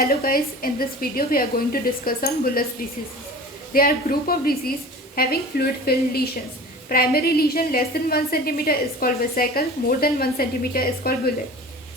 Hello guys, in this video we are going to discuss on bullous diseases. They are group of disease having fluid filled lesions. Primary lesion less than 1 cm is called vesicle, more than 1 cm is called bullae.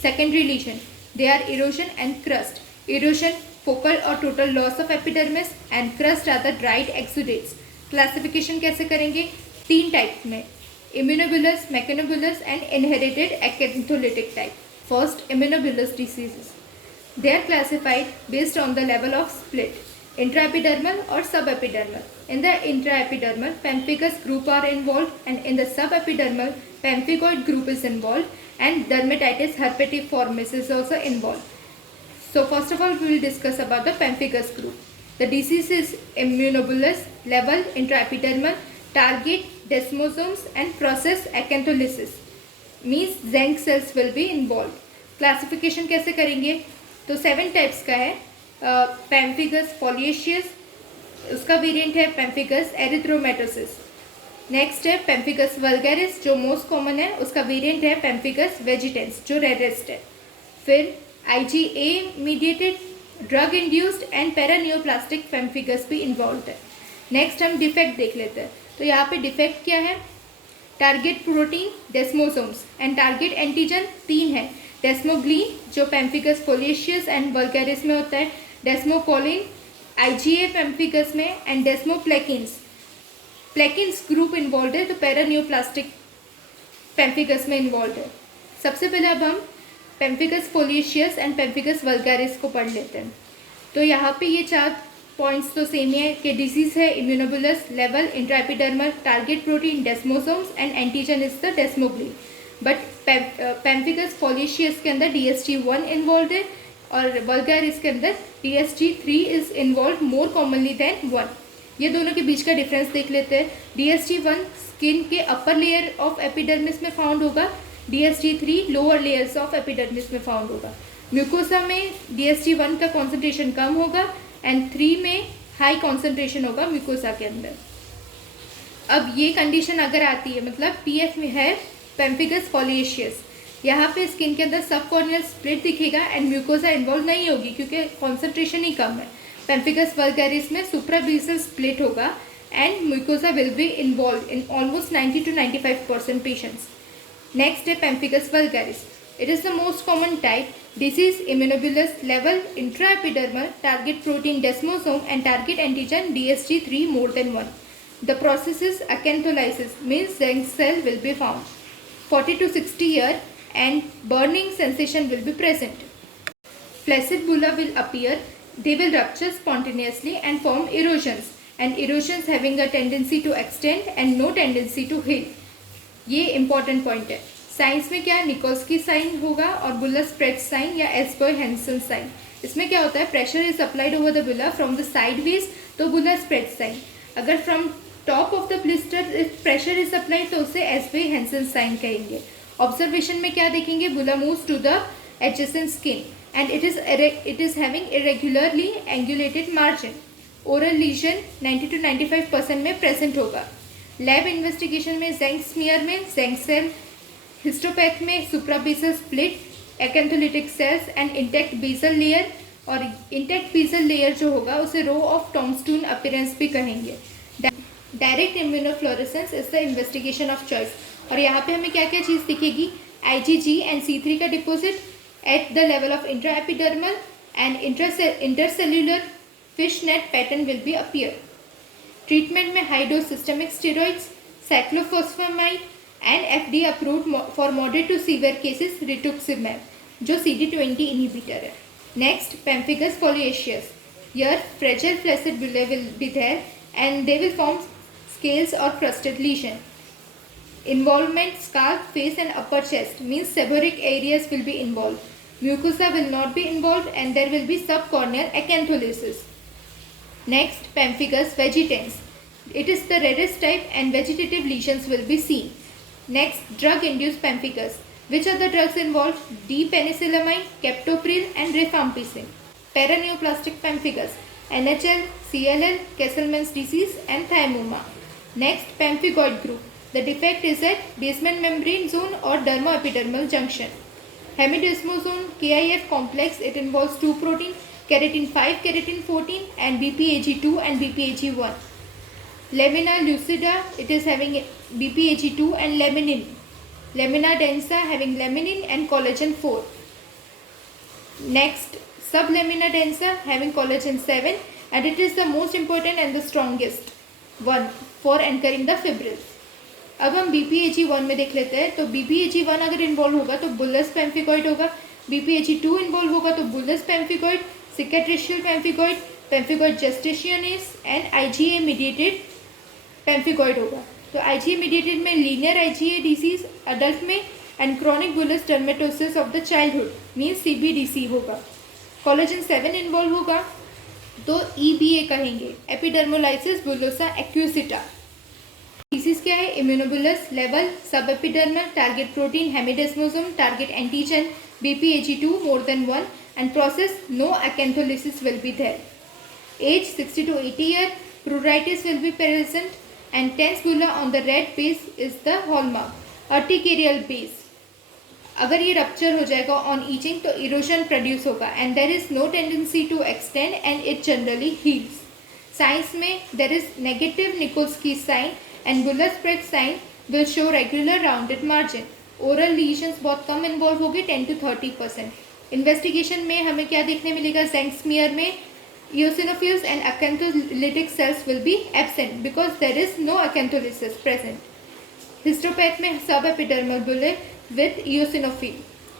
Secondary lesion, they are erosion and crust. Erosion, focal or total loss of epidermis and crust are the dried exudates. Classification कैसे करेंगे? 3 type में, immunobullous, mechanobullous and inherited acantholytic type. First, immunobullous diseases. They are classified based on the level of split, intraepidermal or subepidermal. In the intraepidermal, pemphigus group are involved, and in the subepidermal, pemphigoid group is involved, and dermatitis herpetiformis is also involved. So first of all, we will discuss about the pemphigus group. The disease is immunobullous, level intraepidermal, target desmosomes and process acantholysis. Means zinc cells will be involved. Classification कैसे करेंगे? तो 7 types का है. पैम्फिगस foliaceous, उसका variant है पैम्फिगस एरिथ्रोमेटोसिस. Next है pemphigus vulgaris जो most common है, उसका वेरिएंट है पैम्फिगस वेजिटेंस जो रेरेस्ट है. फिर IgA mediated drug induced and paraneoplastic पैम्फिगस भी इन्वॉल्व है. नेक्स्ट हम डिफेक्ट देख लेते हैं. तो यहाँ पे डिफेक्ट क्या है? Target protein desmosomes and target antigen 3 है. डेस्मोग्लीन जो पैम्फिगस फोलिएशियस एंड वल्गैरिस में होता है, डेस्मोकोलिन IgA पैम्फिगस में एंड डेस्मोप्लेकिन्स. प्लेकिन्स ग्रुप इन्वॉल्व है तो पैरानियोप्लास्टिक पैम्फिगस में इन्वॉल्व है. सबसे पहले अब हम पैम्फिगस फोलिएशियस एंड पैम्फिगस वल्गैरिस को पढ़ लेते हैं. तो यहाँ पे ये 4 पॉइंट्स तो सेम ही है कि डिजीज है immunobullous, level intraepidermal, target protein desmosomes and antigen is the desmoglein. But pemphigus foliaceus के अंदर DSG1 इन्वॉल्व है और वल्गैरिस के अंदर DSG3 is involve more commonly than 1. ये दोनों के बीच का डिफरेंस देख लेते हैं. DSG1 स्किन के अपर लेयर ऑफ एपिडर्मिस में फाउंड होगा, DSG3 lower layers of epidermis में फाउंड होगा. म्यूकोसा में DSG1 का कॉन्सेंट्रेशन कम होगा एंड 3 में हाई कॉन्सेंट्रेशन होगा म्यूकोसा के अंदर. अब ये कंडीशन अगर आती है, मतलब PF में है पैम्फिगस फॉलिएशियस, यहाँ पे स्किन के अंदर सब कॉर्नियल स्प्लिट दिखेगा एंड म्यूकोसा इन्वॉल्व नहीं होगी क्योंकि कॉन्सेंट्रेशन ही कम है. पैम्फिगस वल्गैरिस में सुप्राबेसल स्प्लिट होगा and mucosa will be involve in almost 90 to 95% patients. Next है pemphigus vulgaris. It is the most common type. Disease immunobullous, level intraepidermal, target protein desmosome and target antigen DSG3 more than 1. The process is acantholysis, means zinc cell will be found. 40 to 60 year and burning sensation will be present. Flaccid bulla will appear. They will rupture spontaneously and form erosions, and erosions having a tendency to extend and no tendency to heal. ये important point है. Science में क्या Nikolsky sign होगा और बुला spread sign या एस्बॉय Hansen sign. इसमें क्या होता है? Pressure is applied over the bulla from the sideways तो बुला स्प्रेड साइन. अगर from top of the blister if pressure is applied तो उसे एस्बॉय हैंसन साइन कहेंगे. ऑब्जर्वेशन में क्या देखेंगे? Bulla moves to the adjacent skin and it is having irregularly angulated margin. Oral lesion 90 to 95% में present होगा. Lab investigation में zinc smear में zinc सेल, हिस्टोपैथ में suprabasal split, एक्एंथोलिटिक cells and intact basal layer. और intact basal layer जो होगा उसे row of tombstone appearance भी कहेंगे. Direct immunofluorescence is the investigation of choice. और यहाँ पे हमें क्या क्या चीज़ दिखेगी? IgG एंड C3 का deposit at the level of intraepidermal and intercellular fish net pattern will be appear. Treatment में high dose systemic steroids, cyclophosphamide and FDA approved for moderate to severe cases rituximab जो CD20 inhibitor है. Next, pemphigus foliaceus. Here fragile flaccid bullae will be there and they will form scales or crusted lesion. Involvement scalp, face and upper chest means seborrheic areas will be involved. Mucosa will not be involved and there will be subcorneal acantholysis. Next, pemphigus vegetans. It is the rarest type and vegetative lesions will be seen. Next, drug-induced pemphigus. Which are the drugs involved? D-penicillamine, captopril and rifampicin. Paraneoplastic pemphigus. NHL, CLL, Castleman's disease and thymoma. Next, pemphigoid group. The defect is at basement membrane zone or dermoepidermal junction. Hemidesmosome KIF complex, it involves 2 proteins keratin 5, keratin 14, and BPAG2 and BPAG1. Lamina lucida, it is having BPAG2 and laminin. Lamina densa having laminin and collagen 4. Next, sublamina densa having collagen 7, and it is the most important and the strongest one for anchoring the fibrils. अब हम BPAG1 में देख लेते हैं. तो BPAG1 अगर involve होगा तो बुलस पेम्फिकॉइड होगा. BPAG2 इन्वॉल्व होगा तो बुलस पेम्फिकॉइड, सिकेट्रिशियल पेम्फिकॉइड, पेम्फिकॉइड जेस्टेशियनिस एंड IgA मीडिएटेड पेम्फिकॉइड होगा. तो IgA मीडिएटेड में लीनियर IgA डिसीज अडल्ट में and chronic bullous dermatosis of the childhood means CBDC होगा. कोलेजन 7 इन्वॉल्व होगा तो EBA कहेंगे, एपिडर्मोलाइसिस बुलोसा एक्यूसिटा. डिसीज क्या है? इम्यूनोबुलस लेवल, सब epidermal, target protein hemidesmosome, target antigen BPAG2 more than 1, and process no acantholysis will be there. Age 60 to 80 year, pruritus will be present, and tense bulla on the red base is the hallmark. Urticarial base, अगर ये rupture हो जाएगा on itching तो erosion produce होगा and there is no tendency to extend and it generally heals. Signs में there is negative Nikolsky sign and bulla spread sign will show regular rounded margin. Oral lesions बहुत कम involve होगी 10 to 30%. Investigation में हमें क्या देखने मिलेगा? ज़ेंक smear में eosinophils and acantholytic cells will be absent because there is no acantholysis present. Histopath में subepidermal bullae with eosinophil.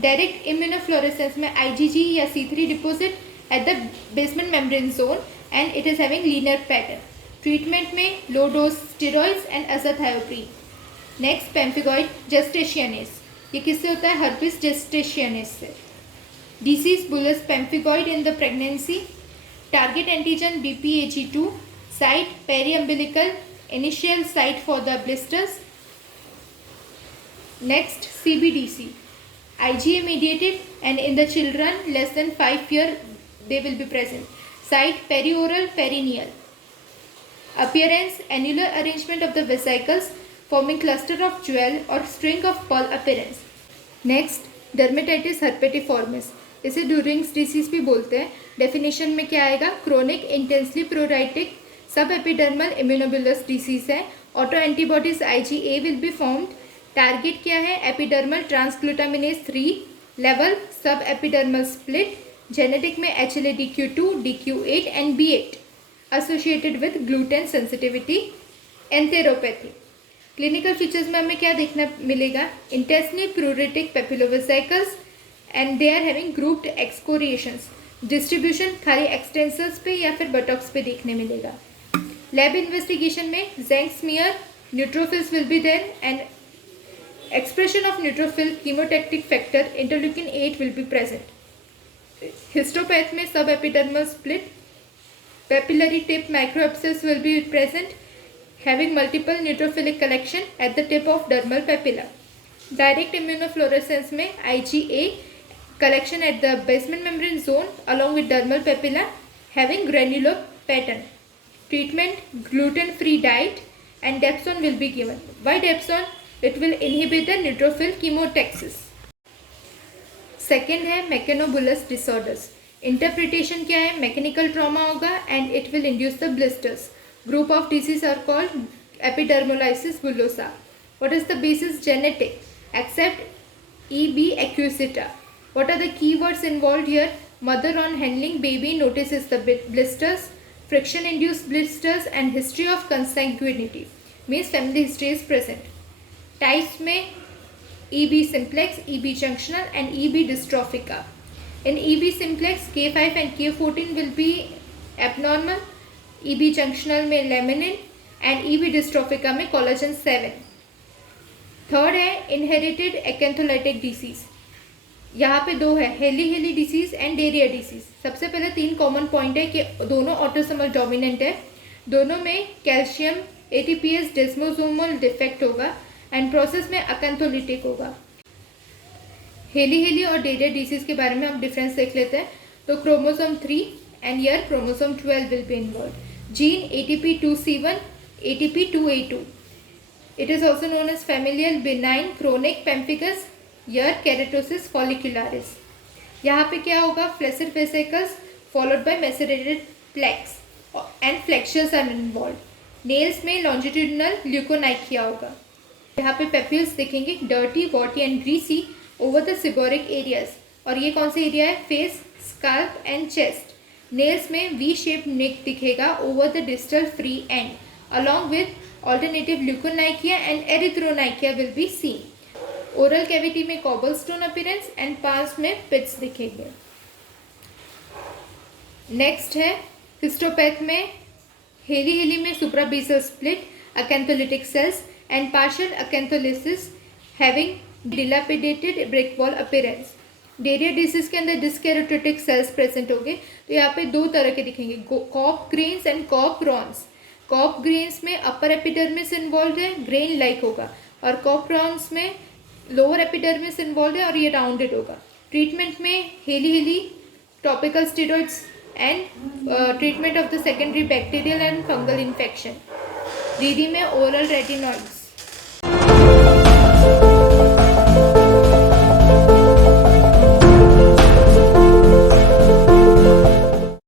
Direct immunofluorescence में IgG या C3 deposit at the basement membrane zone and it is having linear pattern. Treatment में low dose steroids and azathioprine. Next pemphigoid gestationis, ये किससे होता है? Herpes gestationis से. Disease bullous pemphigoid in the pregnancy. Target antigen BPAG2, site periumbilical, initial site for the blisters. Next, CBDC, IgA mediated, and in the children less than 5 years they will be present. Site perioral, perineal. Appearance, annular arrangement of the vesicles forming cluster of jewel or string of pearl appearance. Next, dermatitis herpetiformis, इसे ड्यूरिंग्स disease भी बोलते हैं. Definition में क्या आएगा? Chronic intensely pruritic sub epidermal immunobullous disease है. Auto antibodies IgA will be formed. Target क्या है? एपिडर्मल ट्रांसग्लूटामिनेज 3 लेवल, सब एपिडर्मल स्प्लिट. जेनेटिक में HLA-DQ2, DQ8 and B8 associated with gluten sensitivity. Enteropathy. Clinical features में हमें क्या देखना मिलेगा? Intestinal pruritic papulovesicles and they are having grouped excoriations. Distribution खाली एक्सटेंसर्स पे या फिर बटॉक्स पे देखने मिलेगा. लैब इन्वेस्टिगेशन में Tzanck smear, neutrophils will be there and expression of neutrophil chemotactic factor interleukin 8 will be present. Histopath में सब epidermal split, papillary tip microabscess will be present having multiple neutrophilic collection at the tip of dermal papilla. Direct immunofluorescence में IgA collection at the basement membrane zone along with dermal papilla having granular pattern. Treatment, gluten free diet and Dapsone will be given. Why Dapsone? It will inhibit the neutrophil chemotaxis. Second है mechanobullous disorders. Interpretation क्या है? Mechanical trauma होगा and it will induce the blisters. Group of disease are called epidermolysis bullosa. What is the basis? Genetic except EB acusita. What are the keywords involved here? Mother on handling baby notices the blisters, friction induced blisters and history of consanguinity means family history is present. Types में EB simplex, EB junctional and EB dystrophica. In EB simplex K5 and K14 will be abnormal. EB junctional में laminin and EB dystrophica में collagen 7. Third है inherited acantholytic disease. यहाँ पे दो है, heli disease and डेरिया disease. सबसे पहले 3 common point है कि दोनों ऑटोसोमल डोमिनेंट है. दोनों में कैल्शियम ATPase डेस्मोसोमल डिफेक्ट होगा एंड प्रोसेस में अकैंथोलिटिक होगा. हेली और डेरिया डिसीज के बारे में हम डिफरेंस देख लेते हैं. तो क्रोमोसोम 3 एंड यर chromosome 12 will be involve. Gene ATP2C1, ATP2A2. It is also known as familial benign chronic pemphigus, year keratosis फॉलिकुलरिस. यहाँ पे क्या होगा? Flaccid vesicles followed by macerated plaques and flexures are involved. Nails में longitudinal leukonychia होगा. यहाँ पे papules दिखेंगे dirty, warty and greasy over the seborrheic areas. और ये कौन सा एरिया है? Face, scalp and chest. Nails में वी शेप नेक दिखेगा over the distal free end along with alternative leukonychia and erythronychia will be seen. Oral cavity में cobblestone appearance and palms में pits दिखेंगे. नेक्स्ट है histopath में Hailey में suprabasal split, acantholytic cells and partial acantholysis having dilapidated brick wall appearance. Darier disease के अंदर डिस्कैरोटिक cells present होंगे. तो यहाँ पे दो तरह के दिखेंगे, corps grains and corps ronds. Corps grains में अपर एपिडर्मिस इन्वॉल्व है, ग्रेन लाइक होगा, और कॉप रॉन्स में लोअर एपिडर्मिस इन्वॉल्व है और ये राउंडेड होगा. ट्रीटमेंट में हेली topical steroids and treatment of the secondary bacterial and fungal infection. DD में ओरल रेटिनॉइड्स.